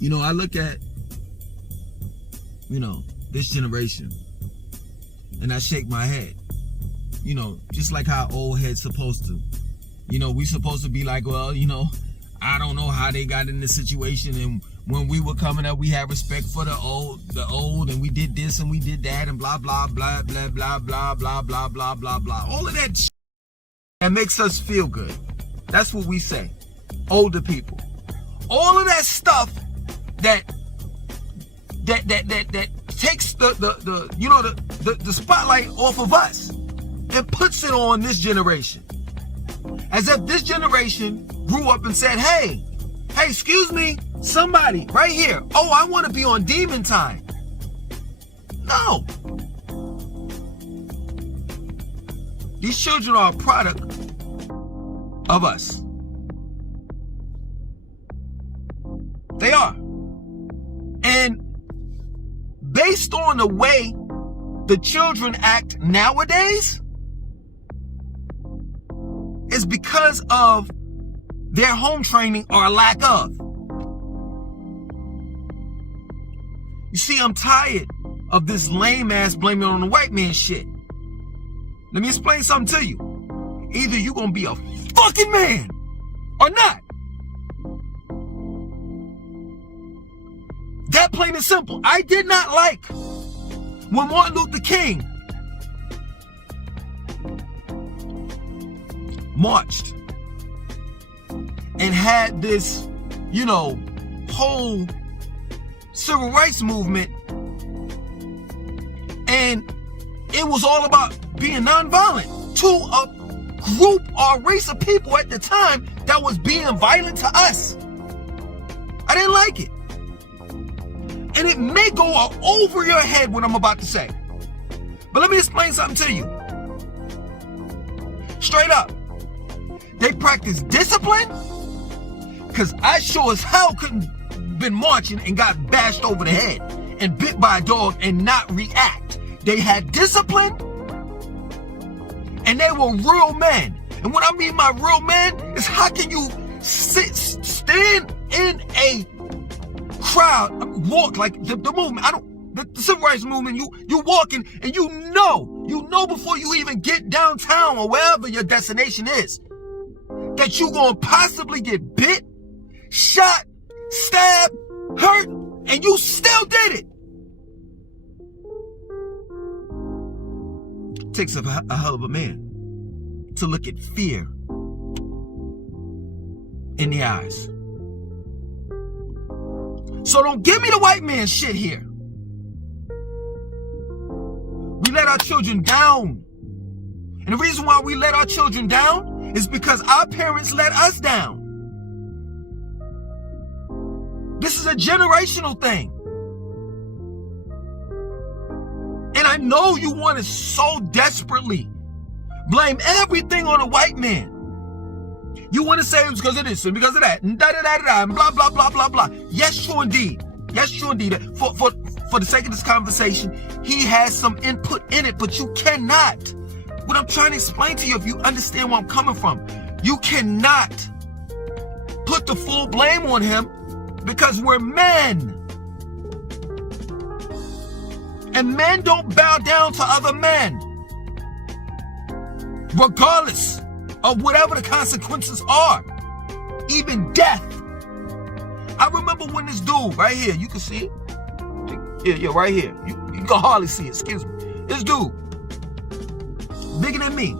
You know, I look at, you know, this generation and I shake my head. You know, just like how old heads supposed to. You know, we supposed to be like, well, you know, I don't know how they got in this situation, and when we were coming up, we had respect for the old, and we did this and we did that, and blah blah blah blah blah blah blah blah blah blah blah. All of that shit that makes us feel good. That's what we say. Older people. All of that stuff that takes the you know the spotlight off of us and puts it on this generation. As if this generation grew up and said, hey, excuse me, somebody right here. Oh, I want to be on demon time. No. These children are a product of us. They are. And based on the way the children act nowadays, is because of their home training or lack of. You see, I'm tired of this lame ass blaming on the white man shit. Let me explain something to you. Either you're gonna be a fucking man or not. That plain and simple. I did not like when Martin Luther King marched and had this, you know, whole civil rights movement, and it was all about being nonviolent to a group or race of people at the time that was being violent to us. I didn't like it. And it may go over your head what I'm about to say, but let me explain something to you. Straight up. They practice discipline, because I sure as hell couldn't been marching and got bashed over the head and bit by a dog and not react. They had discipline, and they were real men. And what I mean by real men is, how can you stand in a crowd, walk like the movement? The civil rights movement, you walking and you know before you even get downtown or wherever your destination is, that you gonna possibly get bit, shot, stabbed, hurt, and you still did it. It takes a hell of a man to look at fear in the eyes. So don't give me the white man shit here. We let our children down. And the reason why we let our children down is because our parents let us down. This is a generational thing. And I know you want to so desperately blame everything on a white man. You want to say it was because of this and because of that and da-da-da-da-da and blah, blah, blah, blah, blah. Yes, true indeed. Yes, true indeed. For the sake of this conversation, he has some input in it, but you cannot. What I'm trying to explain to you, if you understand where I'm coming from, you cannot put the full blame on him, because we're men. And men don't bow down to other men, regardless of whatever the consequences are, even death. I remember when this dude right here, you can see it. Yeah, right here. You can hardly see it, excuse me. This dude, bigger than me.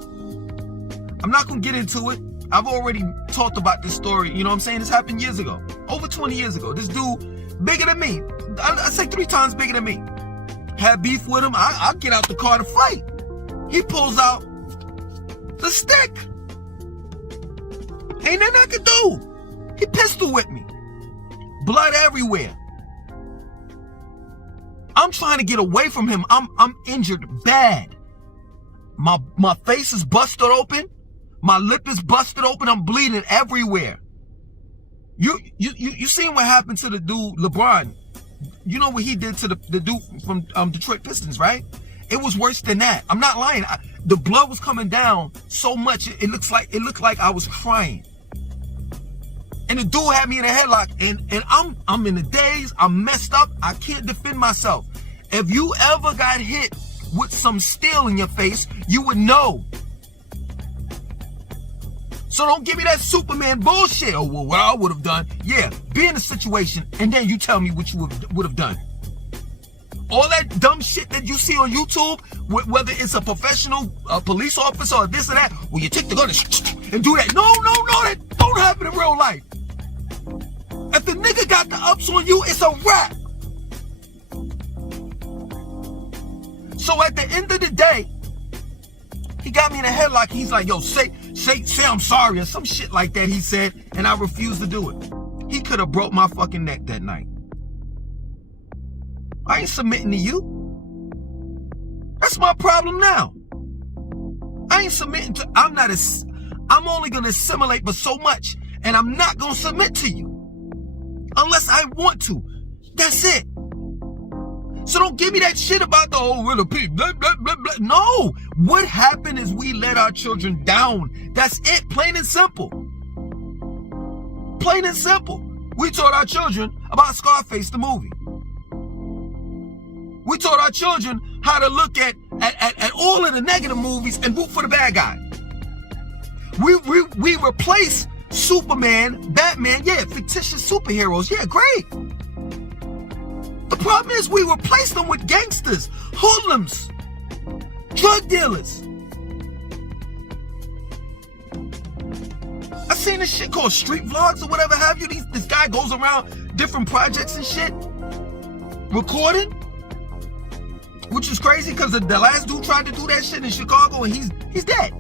I'm not gonna get into it. I've already talked about this story, you know what I'm saying? This happened years ago, over 20 years ago. This dude, bigger than me. I say 3 times bigger than me. Had beef with him, I get out the car to fight. He pulls out the stick. Ain't nothing I could do. He pistol whipped me. Blood everywhere. I'm trying to get away from him. I'm injured bad. My face is busted open. My lip is busted open. I'm bleeding everywhere. You seen what happened to the dude LeBron? You know what he did to the dude from Detroit Pistons, right? It was worse than that. I'm not lying. The blood was coming down so much it looked like I was crying. And the dude had me in a headlock, and I'm in the daze, I'm messed up, I can't defend myself. If you ever got hit with some steel in your face, you would know. So don't give me that Superman bullshit. Oh, well, what I would have done. Yeah, be in a situation, and then you tell me what you would have done. All that dumb shit that you see on YouTube, whether it's a professional police officer or this or that, well, you take the gun and do that. No, that don't happen in real life. If the nigga got the ups on you, it's a wrap. So at the end of the day, he got me in a headlock. He's like, yo, say I'm sorry or some shit like that, he said, and I refused to do it. He could have broke my fucking neck that night. I ain't submitting to you. That's my problem now. I ain't submitting to, I'm only gonna assimilate but so much, and I'm not gonna submit to you. Unless I want to. That's it. So don't give me that shit about the whole real people, blah, blah, blah, blah. No. What happened is we let our children down. That's it. Plain and simple. Plain and simple. We taught our children about Scarface, the movie. We taught our children how to look at all of the negative movies and root for the bad guy. We replace Superman, Batman, yeah, fictitious superheroes, yeah, great. The problem is we replace them with gangsters, hoodlums, drug dealers. I seen this shit called street vlogs or whatever have you. This guy goes around different projects and shit, recording, which is crazy because the last dude tried to do that shit in Chicago and he's dead.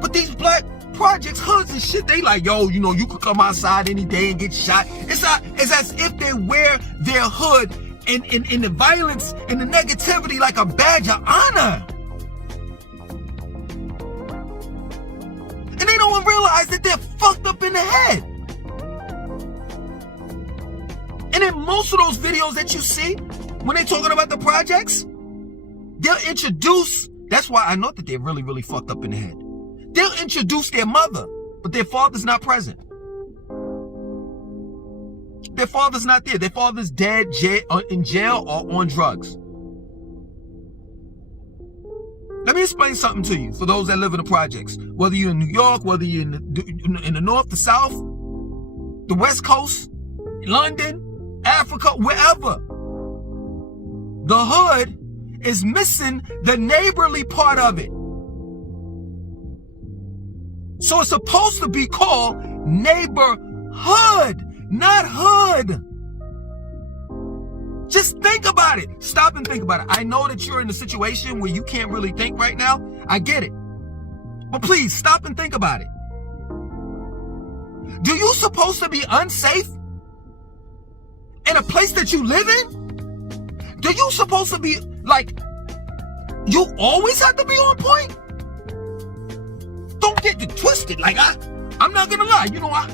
But these black projects, hoods and shit, they like, yo, you know, you could come outside any day and get shot. It's as if they wear their hood and the violence and the negativity like a badge of honor. And they don't realize that they're fucked up in the head. And in most of those videos that you see, when they're talking about the projects, they'll introduce, that's why I know that they're really, really fucked up in the head. They'll introduce their mother, but their father's not present. Their father's not there. Their father's dead, in jail, or on drugs. Let me explain something to you for those that live in the projects. Whether you're in New York, whether you're in the north, the south, the west coast, London, Africa, wherever. The hood is missing the neighborly part of it. So it's supposed to be called neighborhood, not hood. Just think about it. Stop and think about it. I know that you're in a situation where you can't really think right now. I get it. But please, stop and think about it. Do you supposed to be unsafe in a place that you live in? Do you supposed to be, like, you always have to be on point? Don't get it twisted. Like, I'm not gonna lie. You know, I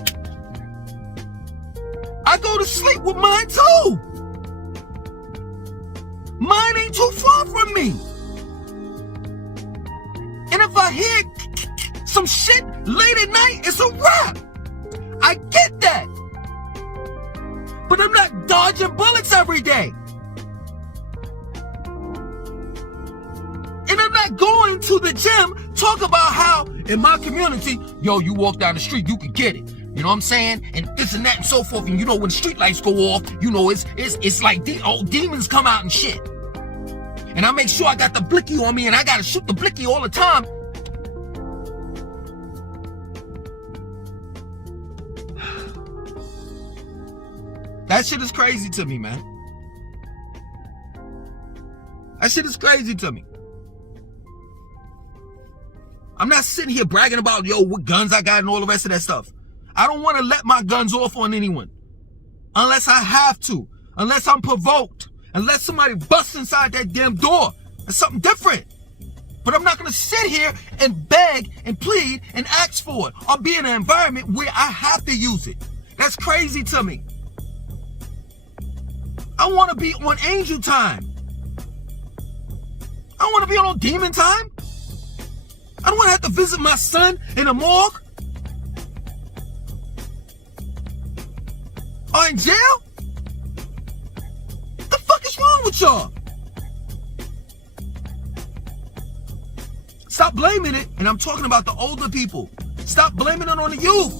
go to sleep with mine too. Mine ain't too far from me. And if I hear some shit late at night, it's a wrap. I get that. But I'm not dodging bullets every day. And I'm not going to the gym, talk about how in my community, yo, you walk down the street, you can get it. You know what I'm saying? And this and that and so forth. And you know, when street lights go off, you know, it's like demons come out and shit. And I make sure I got the blicky on me and I gotta shoot the blicky all the time. That shit is crazy to me, man. That shit is crazy to me. I'm not sitting here bragging about, yo, what guns I got and all the rest of that stuff. I don't want to let my guns off on anyone. Unless I have to. Unless I'm provoked. Unless somebody busts inside that damn door. That's something different. But I'm not going to sit here and beg and plead and ask for it. Or be in an environment where I have to use it. That's crazy to me. I want to be on angel time. I don't want to be on demon time. I don't want to have to visit my son in a morgue. are in jail? The fuck is wrong with y'all? Stop blaming it, and I'm talking about the older people. Stop blaming it on the youth.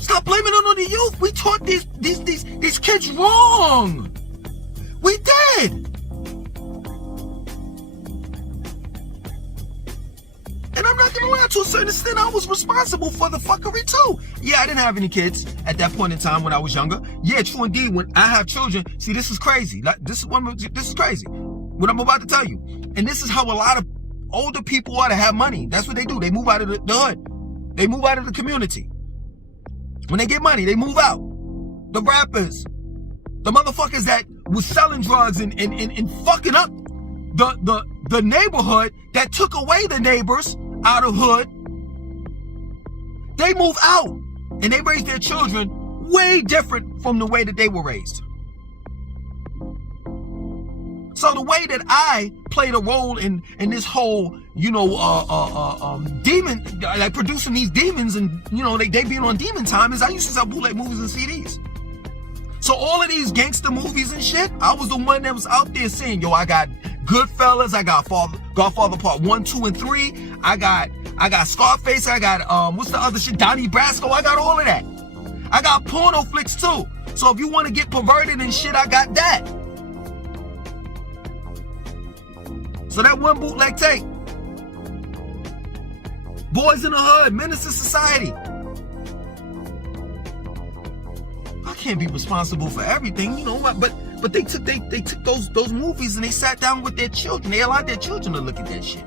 Stop blaming it on the youth. We taught these kids wrong. We did. And I'm not gonna lie, to a certain extent, I was responsible for the fuckery too. Yeah, I didn't have any kids at that point in time when I was younger. Yeah, true indeed. When I have children, see, this is crazy. This is crazy. What I'm about to tell you. And this is how a lot of older people are to have money. That's what they do. They move out of the hood. They move out of the community. When they get money, they move out. The rappers, the motherfuckers that was selling drugs and fucking up the neighborhood that took away the neighbors out of hood, they move out and they raise their children way different from the way that they were raised. So the way that I played a role in this whole, demon, like producing these demons and, they being on demon time, is I used to sell bootleg movies and CDs. So all of these gangster movies and shit, I was the one that was out there saying, yo, I got Goodfellas, I got Godfather Part 1, 2, and 3, I got Scarface, I got, what's the other shit, Donnie Brasco, I got all of that. I got porno flicks too. So if you want to get perverted and shit, I got that. So that one bootleg tape, Boys in the Hood, Menace to Society. I can't be responsible for everything, but they took those movies and they sat down with their children. They allowed their children to look at that shit.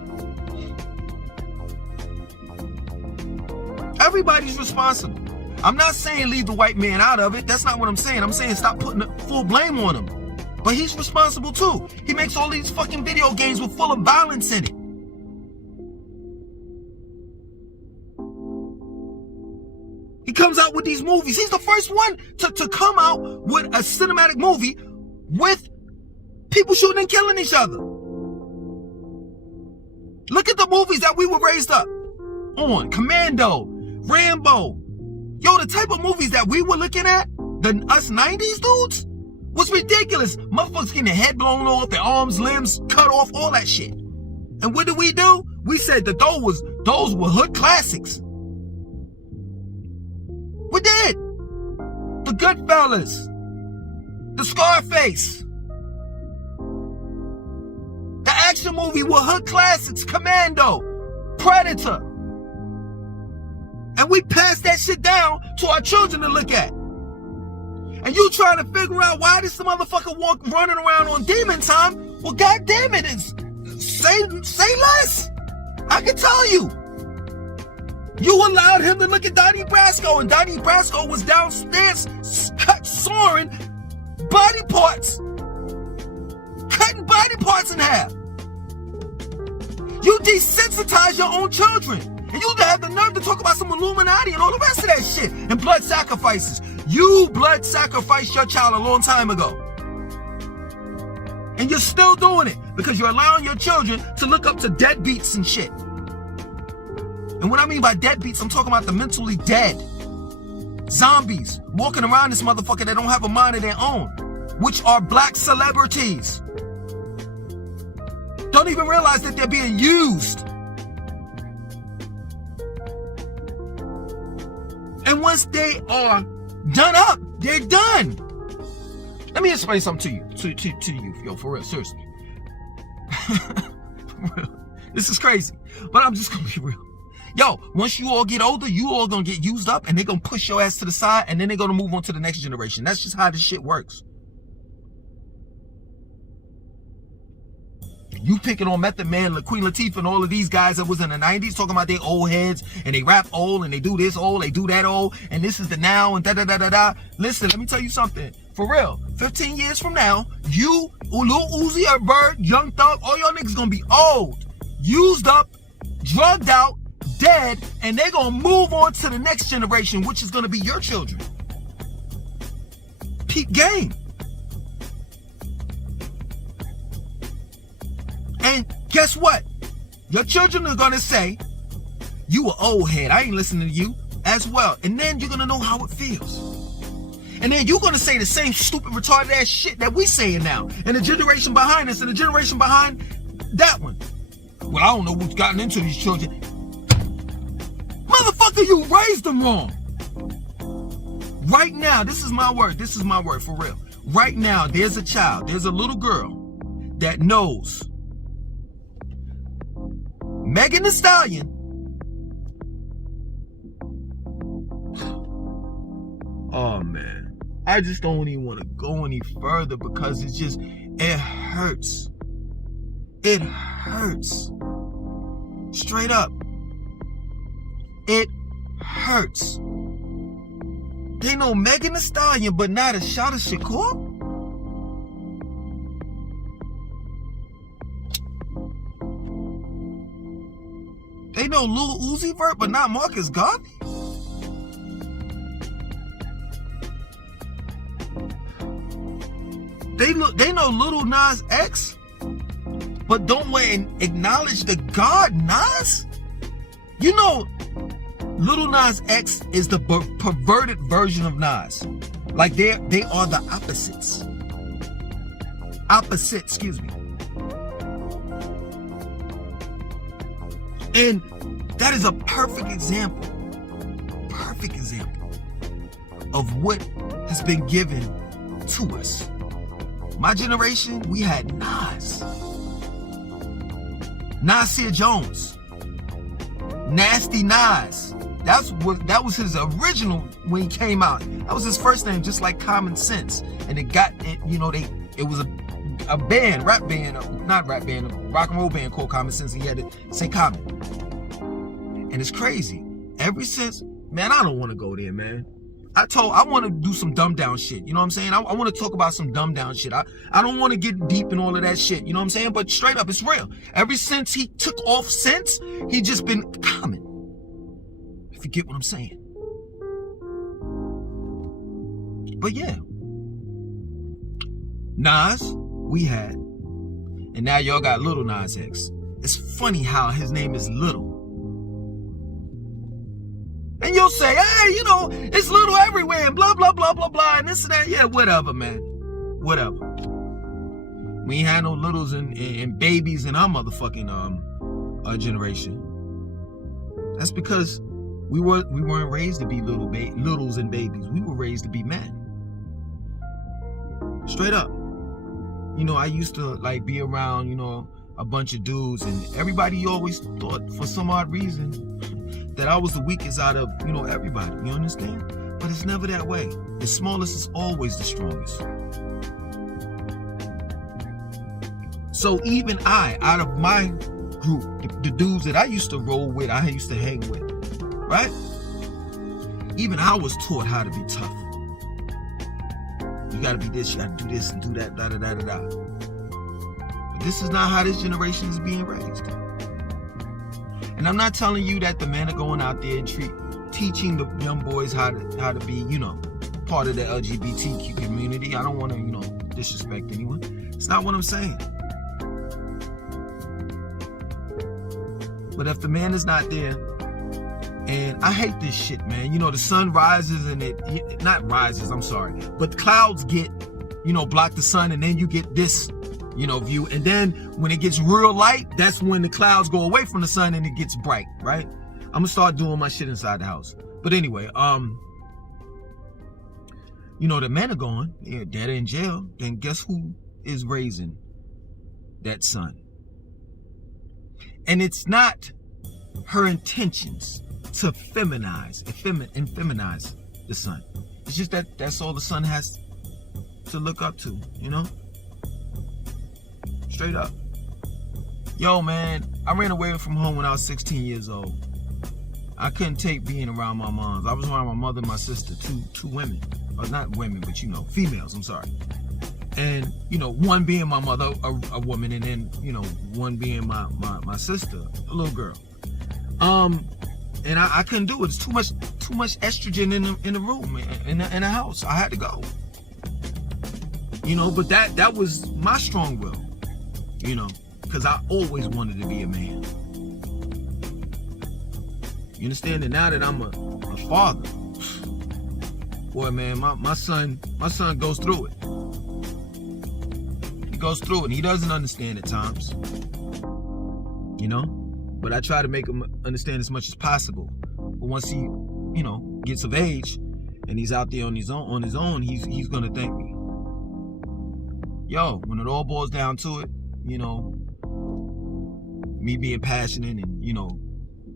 Everybody's responsible. I'm not saying leave the white man out of it. That's not what I'm saying. I'm saying stop putting the full blame on him. But he's responsible too. He makes all these fucking video games with full of violence in it. He comes out with these movies. He's the first one to come out with a cinematic movie with people shooting and killing each other. Look at the movies that we were raised up on. Commando, Rambo. Yo, the type of movies that we were looking at, us 90s dudes, was ridiculous. Motherfuckers getting their head blown off, their arms, limbs cut off, all that shit. And what did? We said that those were hood classics. We did. The Goodfellas, the Scarface, the action movie were hood classics. Commando, Predator. And we passed that shit down to our children to look at. And you trying to figure out why this motherfucker running around on demon time? Well, goddamn it, say less. I can tell you. You allowed him to look at Donnie Brasco, and Donnie Brasco was downstairs sawing body parts, cutting body parts in half. You desensitize your own children, and you have the nerve to talk about some Illuminati and all the rest of that shit and blood sacrifices. You blood sacrificed your child a long time ago. And you're still doing it because you're allowing your children to look up to deadbeats and shit. And what I mean by deadbeats, I'm talking about the mentally dead. Zombies walking around this motherfucker that don't have a mind of their own, which are black celebrities. Don't even realize that they're being used. And once they are done up, they're done. Let me explain something to you, yo, for real, seriously. For real. This is crazy, but I'm just gonna be real. Yo, once you all get older, you all gonna get used up and they're gonna push your ass to the side and then they're gonna move on to the next generation. That's just how this shit works. You picking on Method Man, Queen Latifah, and all of these guys that was in the 90s talking about they old heads and they rap old and they do this old, they do that old, and this is the now and da-da-da-da-da. Listen, let me tell you something. For real, 15 years from now, you, Lil Uzi or Bird, Young Thug, all y'all niggas gonna be old, used up, drugged out, dead, and they're gonna move on to the next generation, which is gonna be your children. Peep game. And guess what? Your children are gonna say, you an old head. I ain't listening to you. as well. And then you're going to know how it feels. And then you're going to say the same stupid, retarded ass shit that we saying now. And the generation behind us and the generation behind that one. Well, I don't know what's gotten into these children. Motherfucker, you raised them wrong. Right now, this is my word for real. Right now, there's a child, there's a little girl that knows Megan Thee Stallion. Oh man, I just don't even want to go any further because it hurts. It hurts. Straight up. It hurts. They know Megan Thee Stallion, but not a shot of Shakur? They know Lil Uzi Vert, but not Marcus Garvey? They know Lil Nas X, but don't want to acknowledge the God Nas? You know, Lil Nas X is the perverted version of Nas. Like they are the opposites. Excuse me. And that is a perfect example of what has been given to us. My generation, we had Nas. Nasir Jones. Nasty Nas. That was his original when he came out. That was his first name, just like Common Sense. And it was a band, rock and roll band called Common Sense. And he had to say Common. And it's crazy. Ever since, man, I don't want to go there, man. I want to do some dumb down shit. You know what I'm saying? I want to talk about some dumb down shit. I don't want to get deep in all of that shit. You know what I'm saying? But straight up, it's real. Ever since he took off Sense, he just been common. If you get what I'm saying. But yeah. Nas, we had. And now y'all got Lil Nas X. It's funny how his name is Little. And you'll say, hey, it's little everywhere and blah, blah, blah, blah, blah, and this and that. Yeah, whatever, man. Whatever. We ain't had no littles and babies in our motherfucking generation. That's because we weren't raised to be littles and babies. We were raised to be men. Straight up. I used to be around, a bunch of dudes, and everybody always thought for some odd reason that I was the weakest out of, everybody. You understand? But it's never that way. The smallest is always the strongest. So even out of my group, the dudes that I used to roll with, I used to hang with, right? Even I was taught how to be tough. You gotta be this, you gotta do this and do that, da da da da da. But this is not how this generation is being raised. And I'm not telling you that the men are going out there and teaching the young boys how to be, part of the LGBTQ community. I don't want to, disrespect anyone. It's not what I'm saying. But if the man is not there, and I hate this shit, man. The sun rises and but the clouds get, block the sun, and then you get this, view. And then when it gets real light, that's when the clouds go away from the sun and it gets bright, right? I'm gonna start doing my shit inside the house. But anyway, the men are gone, they're dead in jail. Then guess who is raising that son? And it's not her intentions to feminize the son. It's just that's all the son has to look up to, Straight up. Yo, man, I ran away from home when I was 16 years old. I couldn't take being around my moms. I was around my mother and my sister, two women. Or not women, but females, I'm sorry. And, one being my mother, a woman, and then, one being my sister, a little girl. And I couldn't do it. It's too much estrogen in the room, in the house. I had to go. But that was my strong will. Because I always wanted to be a man. You understand? And now that I'm a father, boy, man, my son goes through it. He goes through it, and he doesn't understand at times. You know? But I try to make him understand as much as possible. But once he, you know, gets of age and he's out there on his own, he's gonna thank me. Yo, when it all boils down to it, you know, me being passionate and, you know,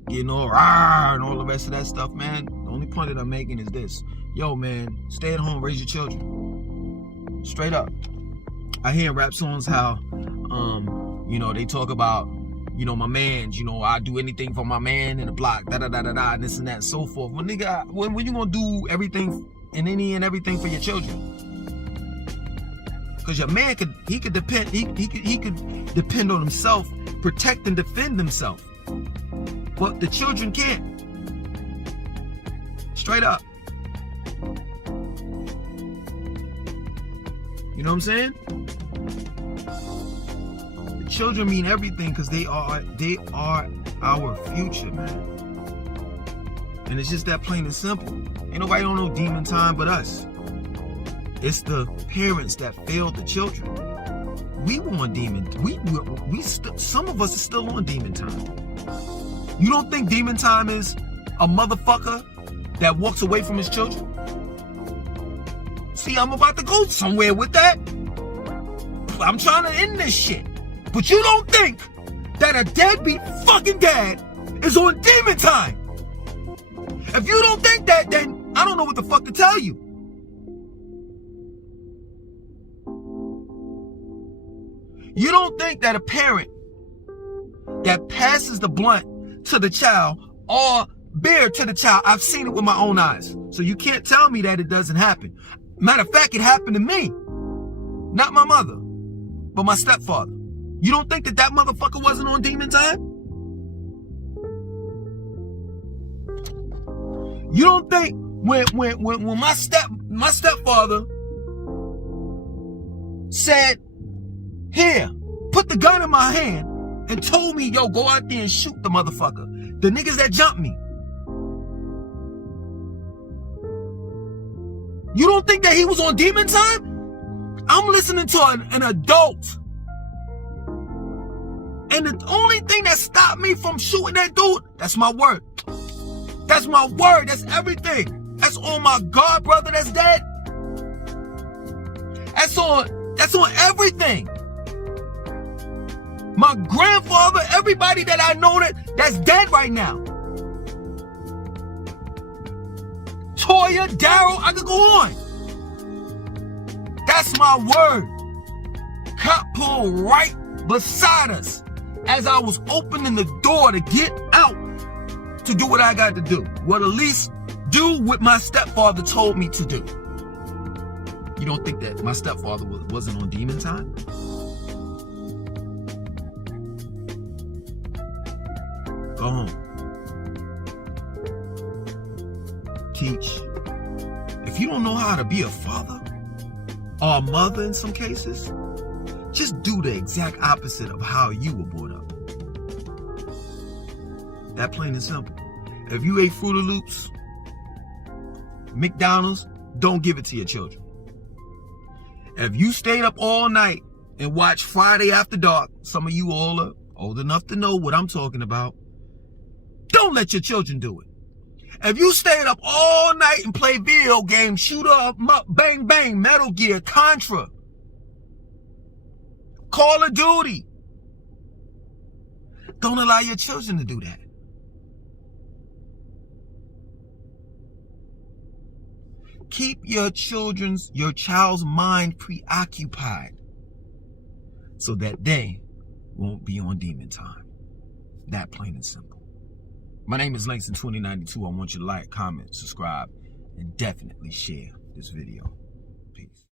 getting all rah and all the rest of that stuff, man, the only point that I'm making is this. Yo, man, stay at home, raise your children. Straight up. I hear in rap songs how, you know, they talk about, you know, my mans, you know, I do anything for my man in the block, da-da-da-da-da, and this and that and so forth. When nigga, when you gonna do everything and any and everything for your children? Because your man could depend on himself, protect and defend himself. But the children can't. Straight up. You know what I'm saying? The children mean everything because they are our future, man. And it's just that plain and simple. Ain't nobody don't know demon time but us. It's the parents that failed the children. We were on demon. Some of us are still on demon time. You don't think demon time is a motherfucker that walks away from his children? See, I'm about to go somewhere with that. I'm trying to end this shit. But you don't think that a deadbeat fucking dad is on demon time? If you don't think that, then I don't know what the fuck to tell you. You don't think that a parent that passes the blunt to the child or beer to the child, I've seen it with my own eyes. So you can't tell me that it doesn't happen. Matter of fact, it happened to me. Not my mother, but my stepfather. You don't think that motherfucker wasn't on demon time? You don't think when my stepfather said, here, put the gun in my hand and told me, yo, go out there and shoot the motherfucker. The niggas that jumped me. You don't think that he was on demon time? I'm listening to an adult. And the only thing that stopped me from shooting that dude, that's my word. That's my word. That's everything. That's on my God brother that's dead. That's on everything. My grandfather, everybody that I know that's dead right now. Toya, Daryl, I could go on. That's my word. Cop pulled right beside us as I was opening the door to get out to do what I got to do. Well, at least do what my stepfather told me to do. You don't think that my stepfather wasn't on demon time? Go home. Teach. If you don't know how to be a father or a mother in some cases, just do the exact opposite of how you were brought up. That plain and simple. If you ate Fruit Loops, McDonald's, don't give it to your children. If you stayed up all night and watched Friday After Dark, some of you all are old enough to know what I'm talking about, don't let your children do it. If you stayed up all night and played video games, shooter up, bang, bang, Metal Gear, Contra, Call of Duty, don't allow your children to do that. Keep your child's mind preoccupied so that they won't be on demon time. That plain and simple. My name is Langston2092. I want you to like, comment, subscribe, and definitely share this video. Peace.